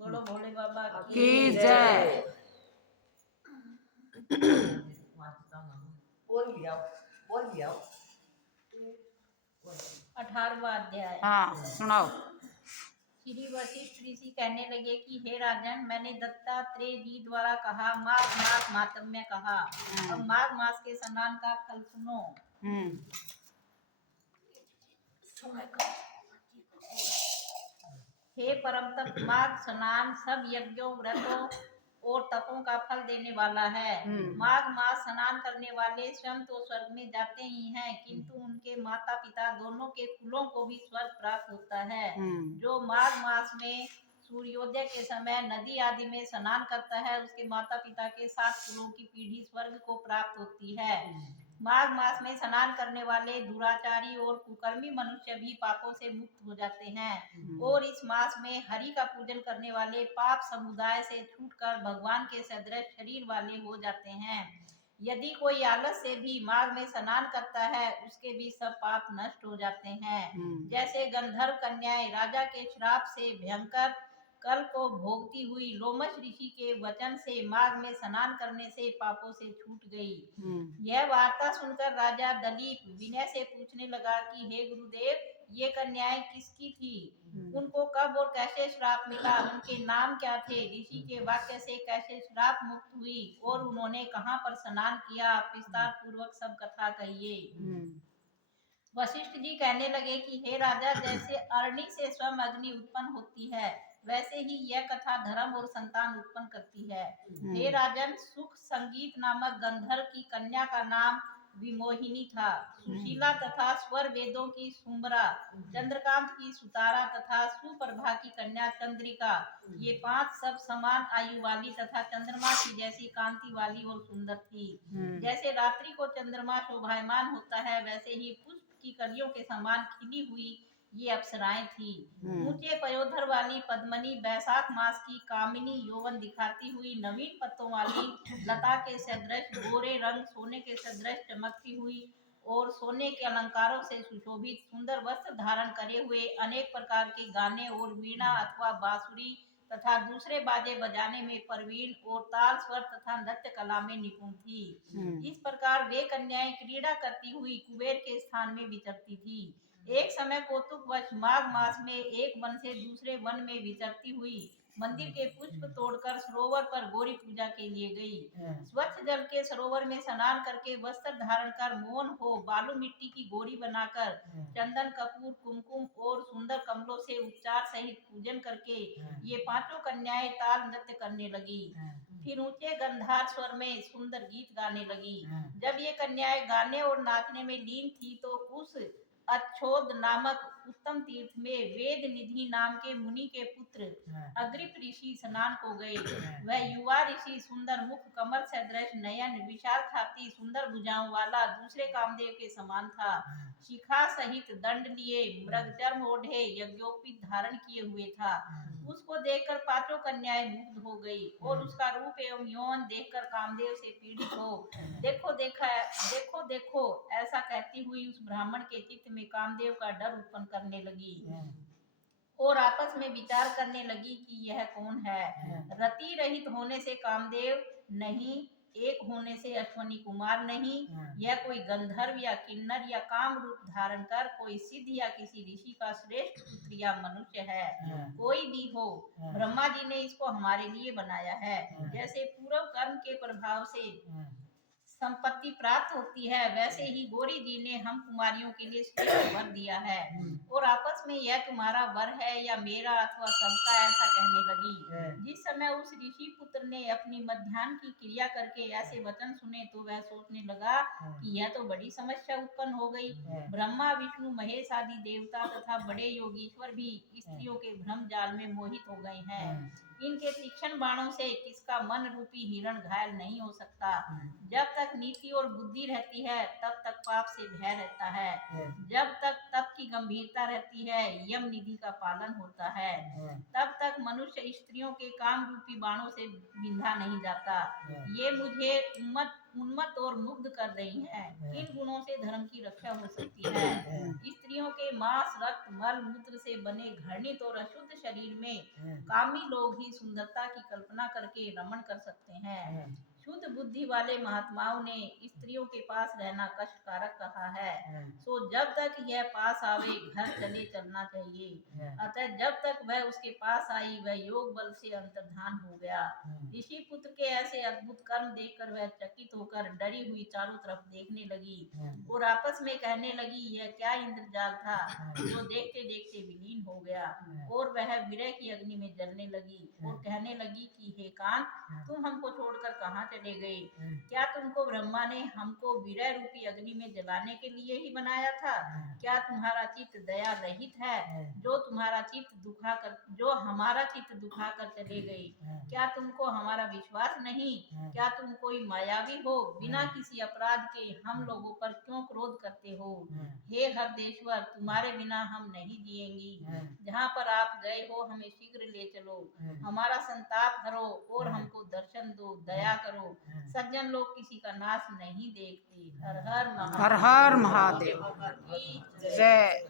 बोलो भोले बाबा की जय। बोल लिया 18वां अध्याय। हाँ सुनाओ। श्री वशिष्ठ ऋषि कहने लगे कि हे राजन, मैंने दत्तात्रेय जी द्वारा कहा माघ मास मातम्य कहा। अब माघ मास के स्नान का फल सुनो। हे परम तप, माघ स्नान सब यज्ञों व्रतों और तपों का फल देने वाला है। माघ मास स्नान करने वाले स्वयं तो स्वर्ग में जाते ही हैं, किंतु उनके माता पिता दोनों के कुलों को भी स्वर्ग प्राप्त होता है। जो माघ मास में सूर्योदय के समय नदी आदि में स्नान करता है, उसके माता पिता के 7 कुलों की पीढ़ी स्वर्ग को प्राप्त होती है। माघ मास में स्नान करने वाले दुराचारी और कुकर्मी मनुष्य भी पापों से मुक्त हो जाते हैं और इस मास में हरि का पूजन करने वाले पाप समुदाय से छूटकर भगवान के सदृश शरीर वाले हो जाते हैं। यदि कोई आलस से भी माघ में स्नान करता है, उसके भी सब पाप नष्ट हो जाते हैं। जैसे गंधर्व कन्याएं राजा के श्राप से भयंकर कल को भोगती हुई लोमश ऋषि के वचन से माघ में स्नान करने से पापों से छूट गई। यह वार्ता सुनकर राजा दलीप विनय से पूछने लगा कि हे गुरुदेव, ये कन्याएं किसकी थी? उनको कब और कैसे श्राप मिला? उनके नाम क्या थे? ऋषि के वाक्य से कैसे श्राप मुक्त हुई और उन्होंने कहाँ पर स्नान किया? विस्तार पूर्वक सब कथा कहिए। वशिष्ठ जी कहने लगे कि हे राजा, जैसे अरणी से स्वयं अग्नि उत्पन्न होती है, वैसे ही यह कथा धर्म और संतान उत्पन्न करती है। हे राजन, सुख संगीत नामक गंधर्व की कन्या का नाम विमोहिनी था। सुशीला तथा स्वर वेदों की सुमरा, चंद्रकांत की सुतारा तथा सुप्रभा की कन्या चंद्रिका, ये 5 सब समान आयु वाली तथा चंद्रमा की जैसी कांति वाली और सुंदर थी। जैसे रात्रि को चंद्रमा शोभायमान होता है, वैसे ही पुष्प की कलियों के समान खिली हुई ये अप्सराएं थी। ऊंचे पयोधर वाली पद्मनी, बैसाख मास की कामिनी, यौवन दिखाती हुई नवीन पत्तों वाली लता के सदृश गोरे रंग, सोने के सदृश चमकती हुई और सोने के अलंकारों से सुशोभित, सुंदर वस्त्र धारण करे हुए, अनेक प्रकार के गाने और वीणा अथवा बांसुरी तथा दूसरे बाजे बजाने में प्रवीण और ताल स्वर तथा नृत्य कला में निपुण थी। इस प्रकार वे कन्याएं क्रीड़ा करती हुई कुबेर के स्थान में विचरती थी। एक समय कौतुकवश माघ मास में एक वन से दूसरे वन में विचरती हुई मंदिर के पुष्प तोड़कर सरोवर पर गौरी पूजा के लिए गई। स्वच्छ जल के सरोवर में स्नान करके वस्त्र धारण कर मौन हो बालू मिट्टी की गौरी बनाकर चंदन कपूर कुमकुम और सुंदर कमलों से उपचार सहित पूजन करके ये 5 कन्याएं ताल नृत्य करने लगी। फिर ऊंचे गंधार स्वर में सुंदर गीत गाने लगी। जब ये कन्याएं गाने और नाचने में लीन थी, तो उस अच्छोद नामक उत्तम तीर्थ में वेद निधि नाम के मुनि के पुत्र अग्रिप ऋषि स्नान को गए। वह युवा ऋषि सुंदर मुख, कमल सदृश नयन, विशाल छाती, सुंदर भुजाओं वाला, दूसरे कामदेव के समान था। शिखा सहित दंड लिए, मृगचर्म ओढ़े, यज्ञोपवीत धारण किए हुए था। उसको देखकर 5 कन्याएं मुग्ध हो गई और उसका रूप एवं यौवन देखकर कामदेव से पीड़ित हो देखो देखो ऐसा कहती हुई उस ब्राह्मण के चित्त में कामदेव का डर उत्पन्न करने लगी और आपस में विचार करने लगी कि यह कौन है। रति रहित होने से कामदेव नहीं, एक होने से अश्वनी कुमार नहीं, यह कोई गंधर्व या किन्नर या काम रूप धारण कर कोई सिद्ध या किसी ऋषि का श्रेष्ठ पुत्र या मनुष्य है। कोई भी हो, ब्रह्मा जी ने इसको हमारे लिए बनाया है। जैसे पूर्व कर्म के प्रभाव से संपत्ति प्राप्त होती है, वैसे ही गौरी जी ने हम कुमारियों के लिए श्रेष्ठ वर दिया है और आपस में यह तुम्हारा वर है या मेरा अथवा सबका, ऐसा कहने लगी। जिस समय उस ऋषि पुत्र ने अपनी मध्याह्न की क्रिया करके ऐसे वचन सुने, तो वह सोचने लगा कि यह तो बड़ी समस्या उत्पन्न हो गई। ब्रह्मा विष्णु महेश आदि देवता तथा बड़े योगीश्वर भी स्त्रियों के भ्रम जाल में मोहित हो गए हैं। इनके तीक्ष्ण बाणों से किसका मन रूपी हिरण घायल नहीं हो सकता। जब तक तक नीति और बुद्धि रहती है तब तक पाप से भय रहता है। जब तक तप की गंभीरता रहती है यम निधि का पालन होता है। तब तक मनुष्य स्त्रियों के काम रूपी बाणों से बिंधा नहीं जाता। ये मुझे उन्मत्त और मुग्ध कर रही हैं। किन गुणों से धर्म की रक्षा हो सकती है? स्त्रियों के मांस, रक्त, मल, मूत्र से बने घृणित और अशुद्ध शरीर में कामी लोग ही सुंदरता की कल्पना करके रमण कर सकते हैं। शुद्ध बुद्धि वाले महात्माओं ने स्त्रियों के पास रहना कष्टकारक कहा है। सो जब तक यह पास आवे घर चले चलना चाहिए। अतः जब तक वह उसके पास आई वह योग बल से अंतर्धान हो गया। ऋषि पुत्र के ऐसे अद्भुत कर्म देखकर वह चकित होकर डरी हुई चारों तरफ देखने लगी और आपस में कहने लगी यह क्या इंद्रजाल था जो देखते देखते विलीन हो गया। और वह विरह की अग्नि में जलने लगी और कहने लगी कि हे कान, तुम हमको छोड़कर कहाँ चले गए? क्या तुमको ब्रह्मा ने हमको विरह रूपी अग्नि में जलाने के लिए ही बनाया था? क्या तुम्हारा चित्त दया रहित है जो हमारा चित्त दुखा कर चले गए? क्या तुमको हमारा विश्वास नहीं? क्या तुम कोई मायावी हो? बिना किसी अपराध के हम लोगों पर क्यों क्रोध करते हो? हे हरदेश्वर, तुम्हारे बिना हम नहीं जिएंगी। जहाँ पर आप गए हो हमें शीघ्र ले चलो, हमारा संताप हरो और हमको दर्शन दो, दया करो। सज्जन लोग किसी का नाश नहीं देखते। हर हर हर हर महादेव। की जय।